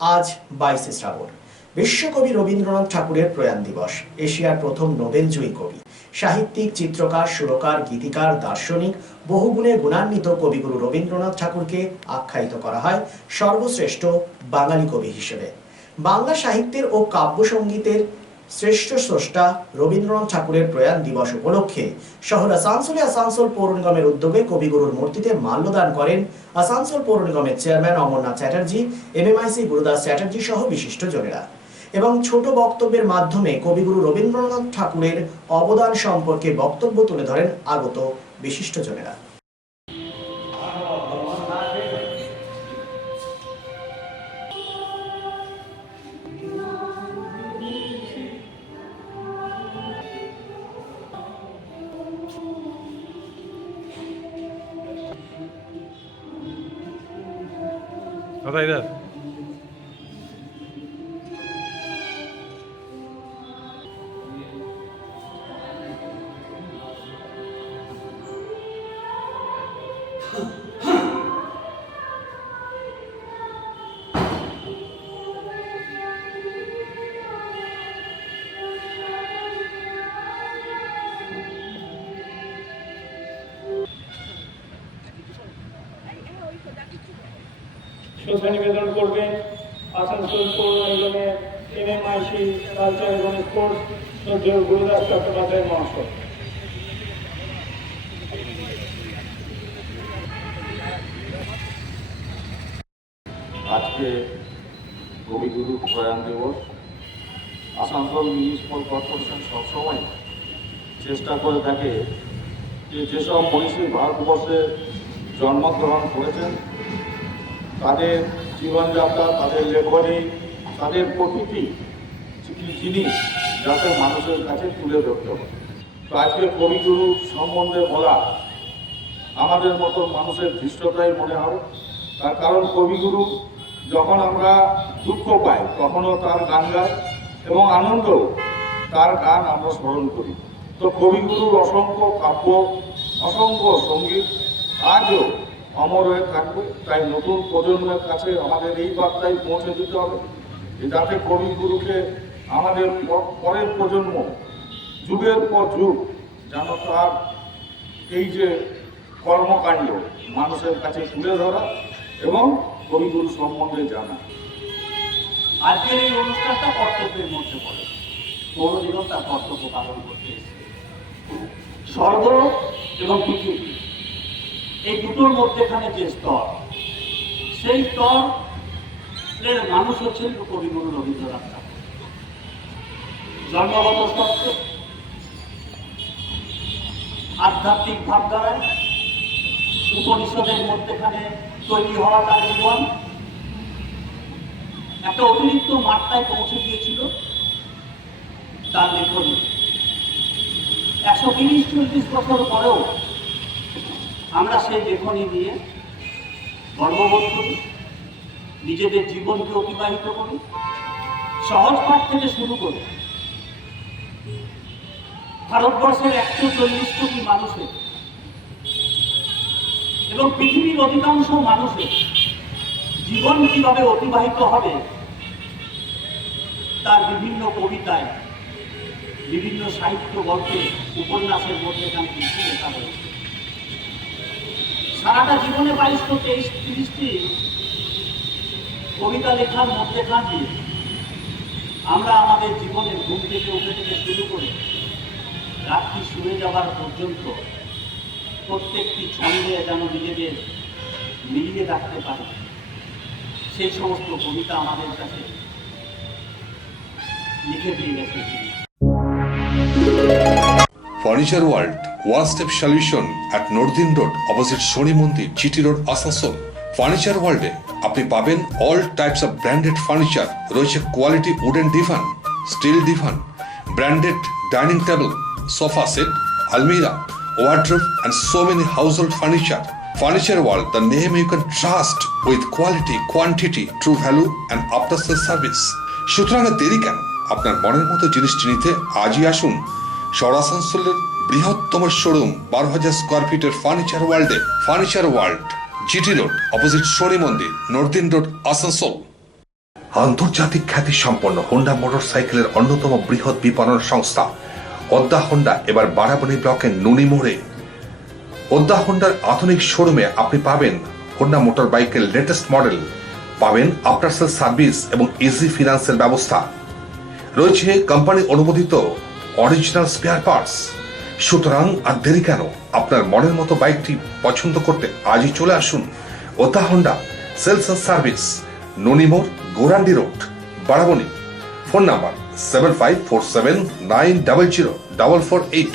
আজ 22 শ্রাবণ। বিশ্বকবি রবীন্দ্রনাথ ঠাকুরের প্রয়াণ দিবস। এশিয়ার প্রথম নোবেলজয়ী কবি, সাহিত্যিক, চিত্রকার, সুরকার, গীতিকার, দার্শনিক, বহুগুণে গুণান্বিত কবিগুরু রবীন্দ্রনাথ ঠাকুরকে আখ্যায়িত করা হয় সর্বশ্রেষ্ঠ বাঙালি কবি হিসেবে। বাংলা সাহিত্যের ও কাব্য সঙ্গীতের শ্রেষ্ঠ স্রষ্টা রবীন্দ্রনাথ ঠাকুরের প্রয়াণ দিবস উপলক্ষে শহর আসানসোল পৌর নিগমের উদ্যোগে কবিগুরুর মূর্তিতে মাল্যদান করেন আসানসোল পৌর নিগমের চেয়ারম্যান অমরনাথ চ্যাটার্জি, এমএমআইসি গুরুদাস চ্যাটার্জি সহ বিশিষ্টজনেরা। এবং ছোট বক্তব্যের মাধ্যমে কবিগুরু রবীন্দ্রনাথ ঠাকুরের অবদান সম্পর্কে বক্তব্য তুলে ধরেন আগত বিশিষ্টজনেরা। দাদা ইধর শ্রদ্ধা নিবেদন করবেন আসানসোল পৌর নিগমের এমএমআইসি কালচার এবং স্পোর্টস শ্রদ্ধেয় গুরুদাস চট্টোপাধ্যায় মহাশয়। আজকে কবিগুরু প্রয়াণ দিবস। আসানসোল মিউনিসিপ্যাল কর্পোরেশন সবসময় চেষ্টা করে থাকে যে যেসব মনীষী ভারতবর্ষে জন্মগ্রহণ করেছেন তাদের জীবনযাত্রা, তাদের লেখনী, তাদের প্রকৃতি জিনিস যাতে মানুষের কাছে তুলে ধরতে হবে। তো আজকে কবিগুরু সম্বন্ধে বলা আমাদের মতো মানুষের ধৃষ্টতাই মনে হবে। তার কারণ কবিগুরু যখন আমরা দুঃখ পাই তখনও তার গান গাই এবং আনন্দ তার গান আমরা স্মরণ করি। তো কবিগুরুর অসংখ্য কাব্য, অসংখ্য সঙ্গীত আজও অমর হয়ে থাকবে। তাই নতুন প্রজন্মের কাছে আমাদের এই বার্তাই পৌঁছে দিতে হবে যাতে কবিগুরুকে আমাদের পরের প্রজন্ম যুগের পর যুগ যেন তার এই যে কর্মকাণ্ড মানুষের কাছে তুলে ধরা এবং কবিগুরু সম্বন্ধে জানা। আজকের এই অনুষ্ঠানটা কর্তব্যের মধ্যে পড়ে। পৌর নিগম তার কর্তব্য পালন করতে এসেছে। স্বর্গ এবং পৃথিবী এই দুটোর মধ্যেখানে যে স্তর, সেই স্তরের মানুষ হচ্ছেন কবিগুরু রবীন্দ্রনাথ ঠাকুর। জন্মগত সত্য, আধ্যাত্মিক ভাবধারায় উপনিষদের মধ্যেখানে তৈরি হওয়া তার জীবন একটা অতিরিক্ত মাত্রায় পৌঁছে গিয়েছিল তার লেখনী। 130-40 বছর পরেও আমরা সেই লেখনী নিয়ে গর্ববোধ করি, নিজেদের জীবনকে অতিবাহিত করি। সহজ পাঠ থেকে শুরু করে ভারতবর্ষের 140 কোটি মানুষের এবং পৃথিবীর অধিকাংশ মানুষের জীবন কিভাবে অতিবাহিত হবে তার বিভিন্ন কবিতায়, বিভিন্ন সাহিত্য গল্পে, উপন্যাসের মধ্যে এখানে কিছু লেখা হয়েছে। সারাটা জীবনে 22-23টি কবিতা লেখার মধ্যেখান দিয়ে আমরা আমাদের জীবনের ঘুম থেকে উঠে থেকে শুরু করে রাত্রি শুয়ে যাবার পর্যন্ত প্রত্যেকটি ছন্দে যেন নিজেদের মিলিয়ে রাখতে পারে সেই সমস্ত কবিতা আমাদের কাছে লিখে দিয়ে গেছে। Furniture World, one-step solution at Nordin Road, opposite Shoni Mandir, GT Road, Asansol. Furniture World এ আপনি পাবেন all types of branded furniture, রয়েছে quality wooden divan, steel divan, branded dining table, sofa set, আলমিরা, wardrobe and so many household furniture. Furniture World, the name you can trust with quality, quantity, true value and after sales service. সুতরাং দেরি কেন? আপনার মনের মতো জিনিসটি নিতে আজই আসুন শহর আসানসোলের বৃহত্তম শোরুম 12,000 স্কোয়ার ফিটের ফার্নিচার ওয়ার্ল্ডে। Furniture world, GT road, opposite শনি মন্দির, নর্দিন রোড, আসানসোল। আন্তর্জাতিক খ্যাতি সম্পন্ন হোন্ডা মোটরসাইকেলের অন্যতম বৃহৎ বিপণন সংস্থা ওদ্দা হোন্ডা এবার বারাবণী ব্লকের নুনি মোড়ে। ওদ্দা হোন্ডার আধুনিক শোরুমে আপনি পাবেন হোন্ডা মোটর বাইকের লেটেস্ট মডেল, পাবেন আফটার সেল সার্ভিস এবং ইজি ফিনান্সের ব্যবস্থা, রয়েছে কোম্পানি অনুমোদিত অরিজিনাল স্পেয়ার পার্টস। সুতরাং আর দেরি কেন, আপনার মনের মতো বাইকটি পছন্দ করতে আজই চলে আসুন ওদ্দা Honda sales and service, Nonimor, Gorandi road, Barabani. Phone number 7547900448।